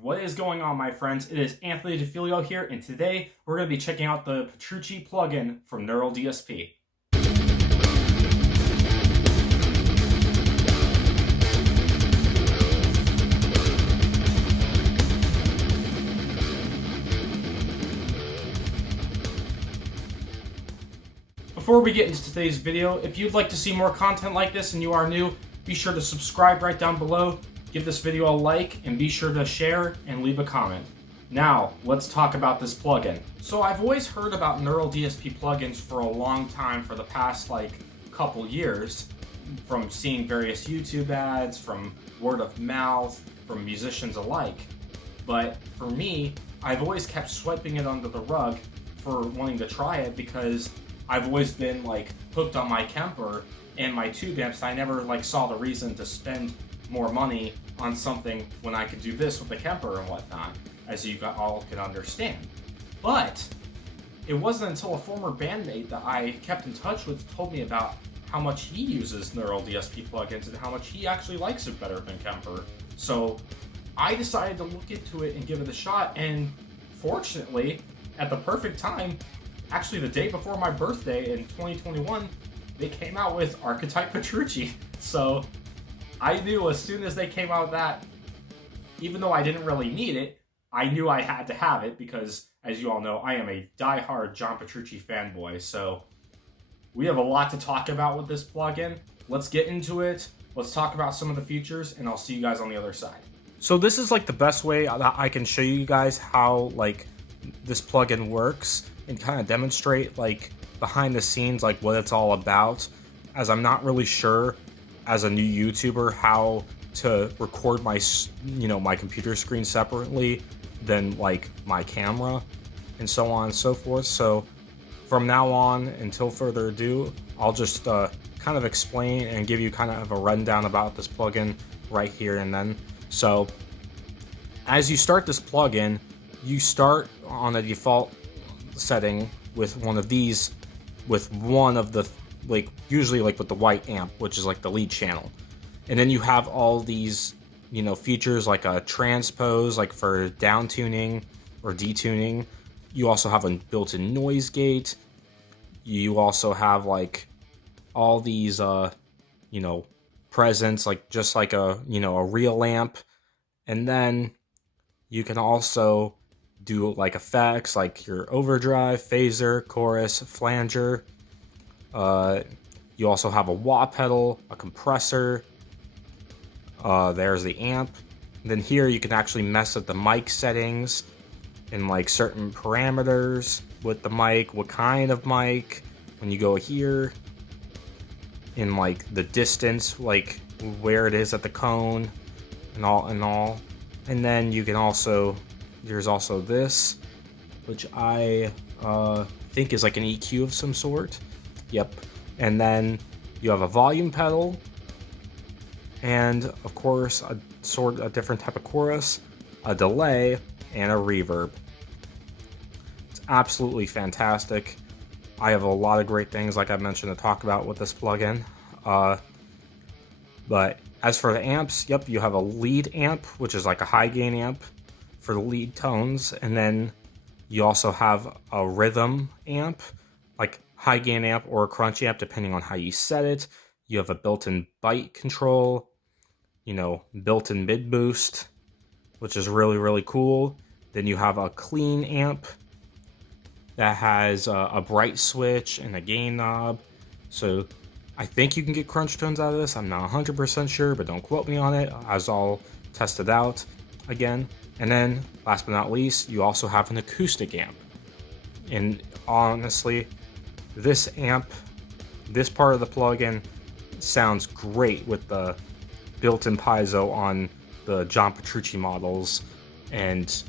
What is going on, my friends? It is Anthony DiFiglio here, and today we're going to be checking out the Petrucci plugin from Neural DSP. Before we get into today's video, if you'd like to see more content like this and you are new, be sure to subscribe right down below, give this video a like, and be sure to share and leave a comment. Now, let's talk about this plugin. So I've always heard about Neural DSP plugins for a long time, for the past couple years, from seeing various YouTube ads, from word of mouth, from musicians alike. But for me, I've always kept swiping it under the rug for wanting to try it because I've always been hooked on my Kemper and my tube amps. I never saw the reason to spend more money on something when I could do this with the Kemper and whatnot, as you all can understand. But it wasn't until a former bandmate that I kept in touch with told me about how much he uses Neural DSP plugins and how much he actually likes it better than Kemper. So I decided to look into it and give it a shot, and fortunately, at the perfect time, actually the day before my birthday in 2021, they came out with Archetype Petrucci. So I knew as soon as they came out with that, even though I didn't really need it, I knew I had to have it because, as you all know, I am a die-hard John Petrucci fanboy. So we have a lot to talk about with this plugin. Let's get into it. Let's talk about some of the features, and I'll see you guys on the other side. So this is the best way that I can show you guys how this plugin works and kind of demonstrate behind the scenes what it's all about, as I'm not really sure as a new YouTuber how to record my my computer screen separately than my camera and so on and so forth. So from now on, until further ado, I'll just kind of explain and give you kind of a rundown about this plugin right here and then. So as you start this plugin, you start on a default setting with one of these, with one of the usually with the white amp, which is the lead channel, and then you have all these features like a transpose for down tuning or detuning. You also have a built-in noise gate. You also have all these presets just a a real amp, and then you can also do effects your overdrive, phaser, chorus, flanger. You also have a wah pedal, a compressor. There's the amp. And then here you can actually mess with the mic settings and certain parameters with the mic, what kind of mic. When you go here in the distance, where it is at the cone and all. And then you can also, there's also this, which I think is an EQ of some sort. Yep. And then you have a volume pedal, and of course a different type of chorus, a delay, and a reverb. It's absolutely fantastic. I have a lot of great things, like I mentioned, to talk about with this plugin. But as for the amps, yep, you have a lead amp, which is a high gain amp for the lead tones, and then you also have a rhythm amp, high gain amp or a crunch amp, depending on how you set it. You have a built-in bite control, built-in mid boost, which is really cool. Then you have a clean amp that has a bright switch and a gain knob. So I think you can get crunch tones out of this. I'm not 100% sure, but don't quote me on it, as I'll test it out again. And then, last but not least, you also have an acoustic amp. And honestly, this amp, this part of the plugin, sounds great with the built-in piezo on the John Petrucci models, and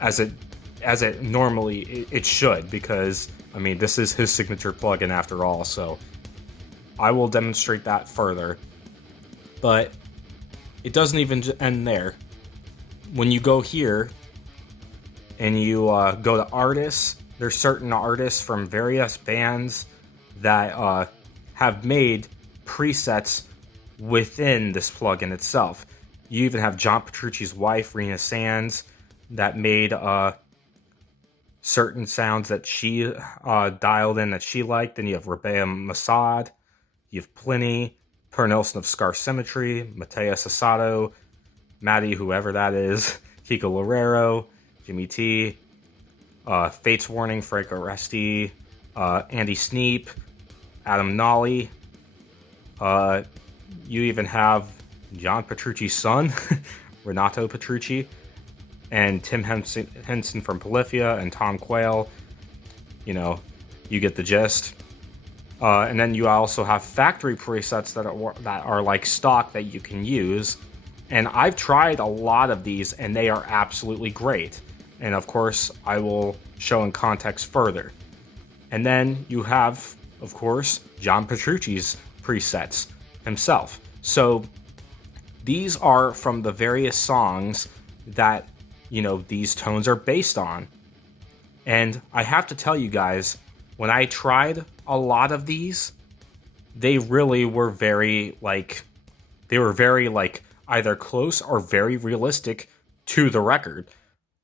as it normally it should, because I mean this is his signature plugin after all. So I will demonstrate that further, but it doesn't even end there. When you go here and you go to artists, there's certain artists from various bands that have made presets within this plugin itself. You even have John Petrucci's wife, Rena Sands, that made certain sounds that she dialed in that she liked. Then you have Rabea Masad, you have Pliny, Per Nilsson of Scar Symmetry, Mateus Asado, Maddie, whoever that is, Kiko Lorero, Jimmy T, Fates Warning, Frank Oresti, Andy Sneap, Adam Nolly. You even have John Petrucci's son, Renato Petrucci, and Tim Henson from Polyphia, and Tom Quayle. You know, you get the gist. And then you also have factory presets that are like stock that you can use. And I've tried a lot of these, and they are absolutely great. And of course, I will show in context further. And then you have, of course, John Petrucci's presets himself. So these are from the various songs that, you know, these tones are based on. And I have to tell you guys, when I tried a lot of these, they really were very either close or very realistic to the record.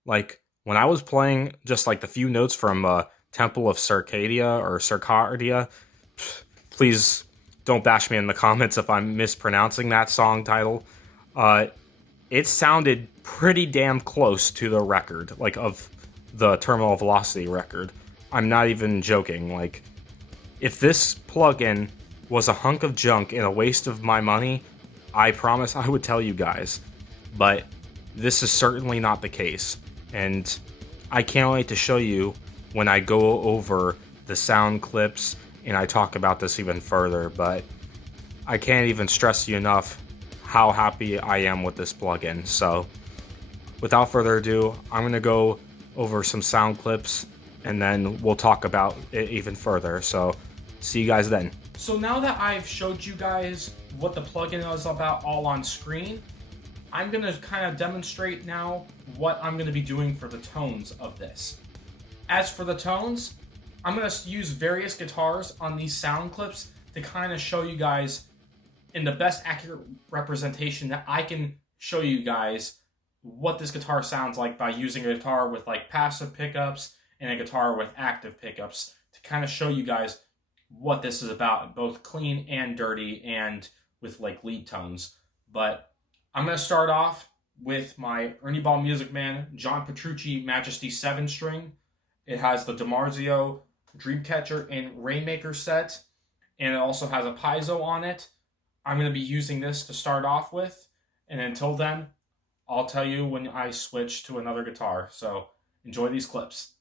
Like, when I was playing just like the few notes from Temple of Circadia, please don't bash me in the comments if I'm mispronouncing that song title. It sounded pretty damn close to the record, like of the Terminal Velocity record. I'm not even joking. Like, if this plugin was a hunk of junk and a waste of my money, I promise I would tell you guys. But this is certainly not the case. And I can't wait to show you when I go over the sound clips and I talk about this even further. But I can't even stress you enough how happy I am with this plugin. So without further ado, I'm going to go over some sound clips and then we'll talk about it even further. So see you guys then. So now that I've showed you guys what the plugin is about all on screen, I'm going to kind of demonstrate now what I'm going to be doing for the tones of this. As for the tones, I'm going to use various guitars on these sound clips to kind of show you guys in the best accurate representation that I can show you guys what this guitar sounds like by using a guitar with like passive pickups and a guitar with active pickups to kind of show you guys what this is about, both clean and dirty and with like lead tones. But I'm going to start off with my Ernie Ball Music Man John Petrucci Majesty 7-string. It has the DiMarzio Dreamcatcher and Rainmaker set, and it also has a piezo on it. I'm going to be using this to start off with, and until then, I'll tell you when I switch to another guitar. So enjoy these clips.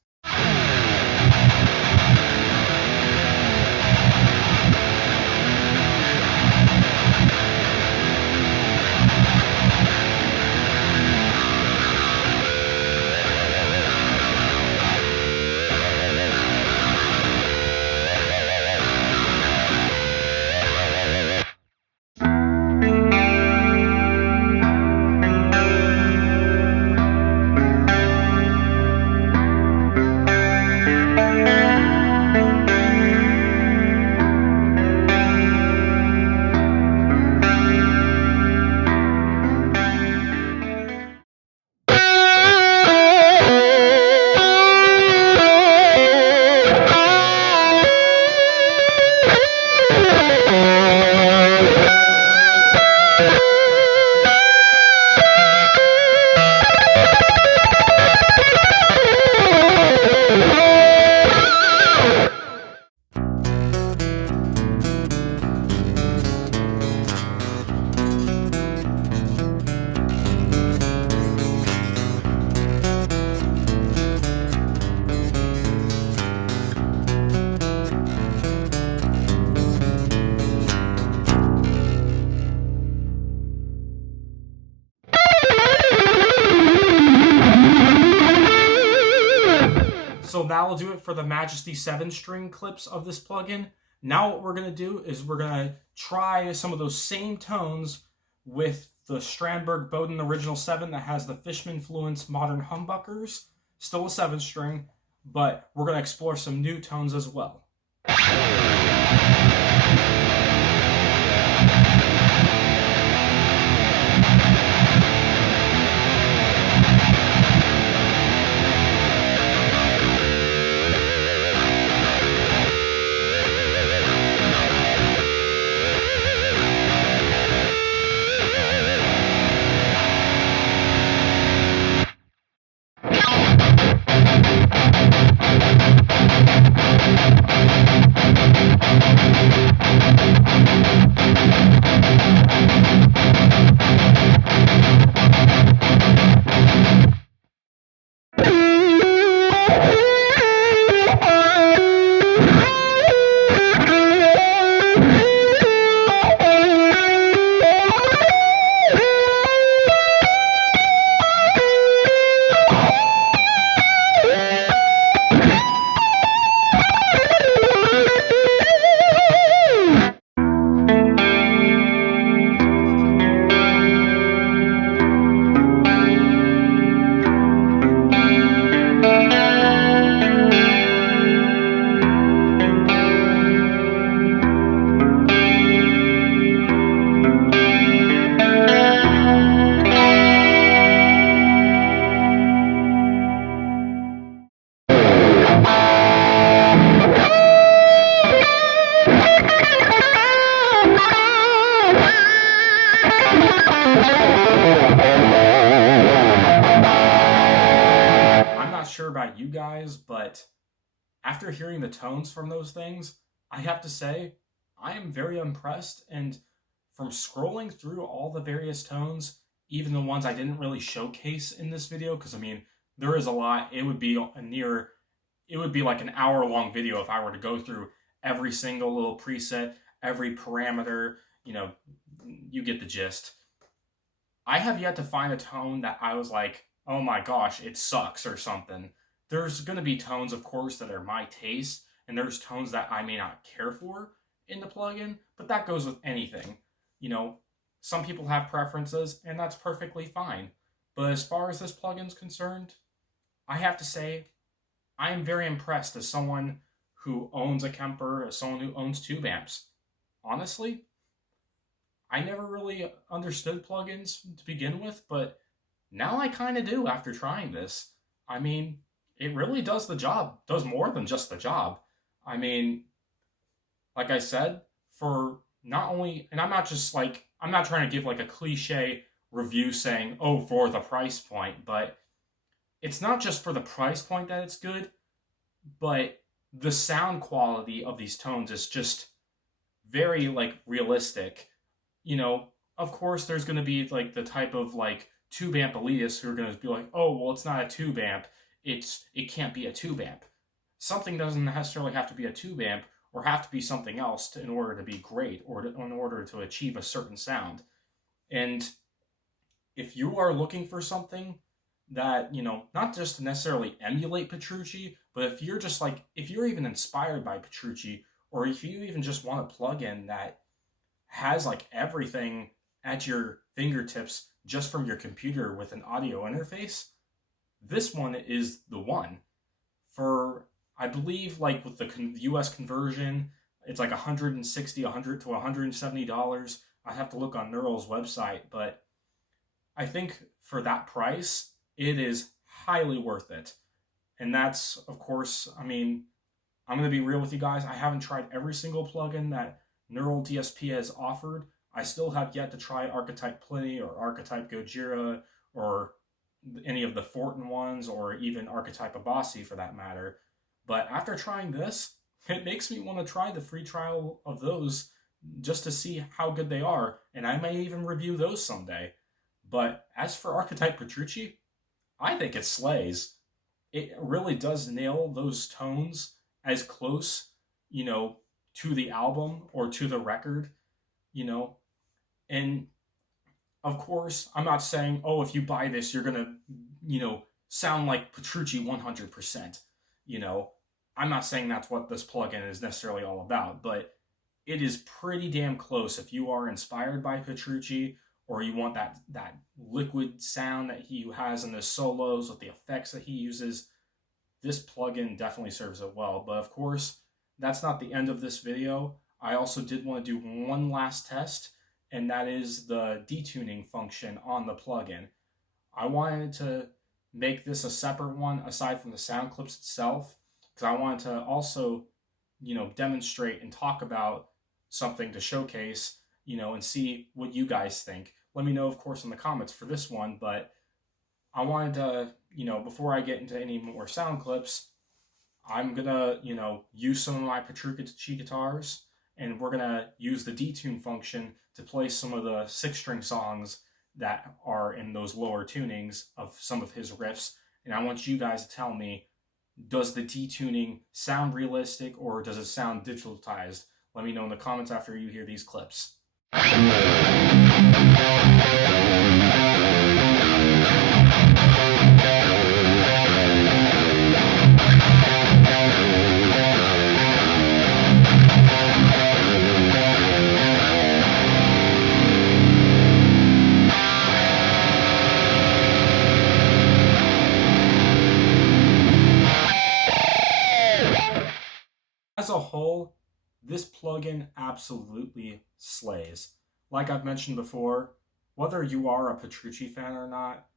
So that'll do it for the Majesty 7-string clips of this plugin. Now what we're going to do is we're going to try some of those same tones with the Strandberg Bowden Original 7 that has the Fishman-Fluence Modern Humbuckers. Still a 7-string, but we're going to explore some new tones as well. about you guys, but after hearing the tones from those things, I have to say, I am very impressed. And from scrolling through all the various tones, even the ones I didn't really showcase in this video, because I mean, there is a lot. It would be like an hour-long video if I were to go through every single little preset, every parameter, you get the gist. I have yet to find a tone that I was like, oh my gosh, it sucks or something. There's going to be tones, of course, that are my taste, and there's tones that I may not care for in the plugin, but that goes with anything. Some people have preferences, and that's perfectly fine. But as far as this plugin's concerned, I have to say, I am very impressed as someone who owns a Kemper, as someone who owns tube amps. Honestly, I never really understood plugins to begin with, but now I kind of do after trying this. I mean, it really does the job, does more than just the job. I mean, like I said, for not only, and I'm not trying to give like a cliche review saying, oh, for the price point, but it's not just for the price point that it's good, but the sound quality of these tones is just very like realistic. Of course there's going to be like the type of like tube amp elitists who are going to be like, oh, well, it's not a tube amp. It can't be a tube amp. Something doesn't necessarily have to be a tube amp or have to be something else in order to be great or in order to achieve a certain sound. And if you are looking for something that, not just to necessarily emulate Petrucci, but if you're even inspired by Petrucci, or if you even just want a plugin that has like everything at your fingertips just from your computer with an audio interface, this one is the one. For, I believe, like with the US conversion, it's like $160 to $170. I have to look on Neural's website, but I think for that price, it is highly worth it. And that's, of course, I mean, I'm going to be real with you guys. I haven't tried every single plugin that Neural DSP has offered. I still have yet to try Archetype Pliny or Archetype Gojira or any of the Fortin ones or even Archetype Abasi for that matter. But after trying this, it makes me want to try the free trial of those just to see how good they are, and I may even review those someday. But as for Archetype Petrucci, I think it slays. It really does nail those tones as close, to the album or to the record, and of course, I'm not saying, oh, if you buy this, you're going to, sound like Petrucci 100%. I'm not saying that's what this plugin is necessarily all about, but it is pretty damn close. If you are inspired by Petrucci, or you want that liquid sound that he has in his solos with the effects that he uses, this plugin definitely serves it well. But of course, that's not the end of this video. I also did want to do one last test, and that is the detuning function on the plugin. I wanted to make this a separate one aside from the sound clips itself, because I wanted to also, demonstrate and talk about something to showcase, and see what you guys think. Let me know, of course, in the comments for this one, but I wanted to, before I get into any more sound clips, I'm gonna, use some of my Petrucci guitars, and we're gonna use the detune function to play some of the 6-string songs that are in those lower tunings of some of his riffs. And I want you guys to tell me, does the detuning sound realistic or does it sound digitalized? Let me know in the comments after you hear these clips. As a whole, this plugin absolutely slays. Like I've mentioned before, whether you are a Petrucci fan or not,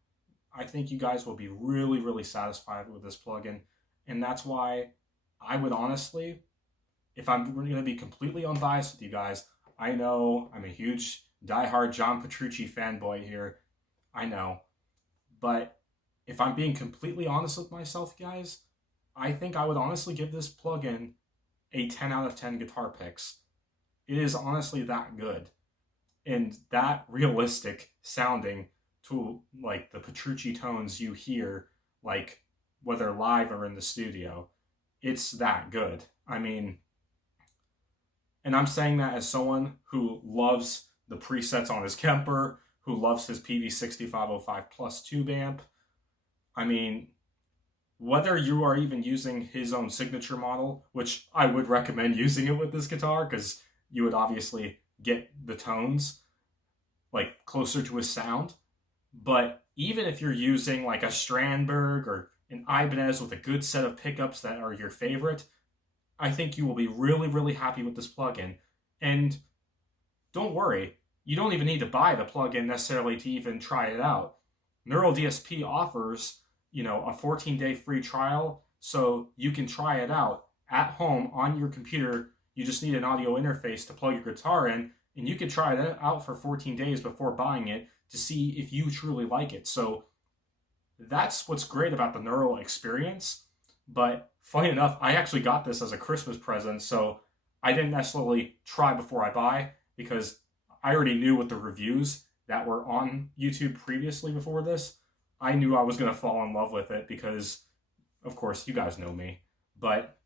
I think you guys will be really, really satisfied with this plugin. And that's why I would honestly, if I'm going to be completely unbiased with you guys, I know I'm a huge diehard John Petrucci fanboy here. I know. But if I'm being completely honest with myself, guys, I think I would honestly give this plugin a 10 out of 10 guitar picks. It is honestly that good and that realistic sounding to like the Petrucci tones you hear, like whether live or in the studio. It's that good. I mean, and I'm saying that as someone who loves the presets on his Kemper, who loves his PV6505 Plus tube amp. I mean, whether you are even using his own signature model, which I would recommend using it with this guitar because you would obviously get the tones like closer to his sound. But even if you're using like a Strandberg or an Ibanez with a good set of pickups that are your favorite, I think you will be really, really happy with this plugin. And don't worry, you don't even need to buy the plugin necessarily to even try it out. Neural DSP offers, a 14-day free trial, so you can try it out at home on your computer. You just need an audio interface to plug your guitar in, and you can try it out for 14 days before buying it to see if you truly like it. So that's what's great about the Neural experience. But funny enough, I actually got this as a Christmas present, so I didn't necessarily try before I buy because I already knew what the reviews that were on YouTube previously before this. I knew I was going to fall in love with it because, of course, you guys know me. But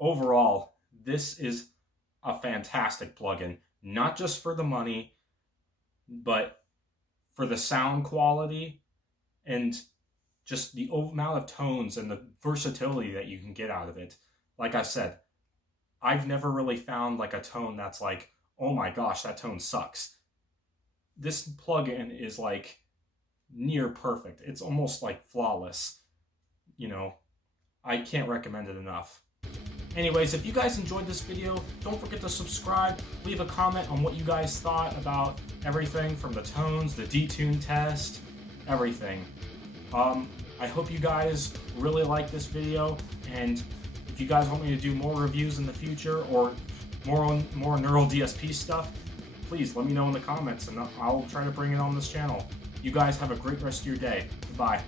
overall, this is a fantastic plugin, not just for the money, but for the sound quality and just the amount of tones and the versatility that you can get out of it. Like I said, I've never really found like a tone that's like, oh my gosh, that tone sucks. This plugin is like near perfect. It's almost like flawless. I can't recommend it enough. Anyways, if you guys enjoyed this video, don't forget to subscribe, leave a comment on what you guys thought about everything from the tones, the detune test, everything. I hope you guys really like this video, and if you guys want me to do more reviews in the future or more Neural DSP stuff, please let me know in the comments and I'll try to bring it on this channel. You guys have a great rest of your day. Goodbye.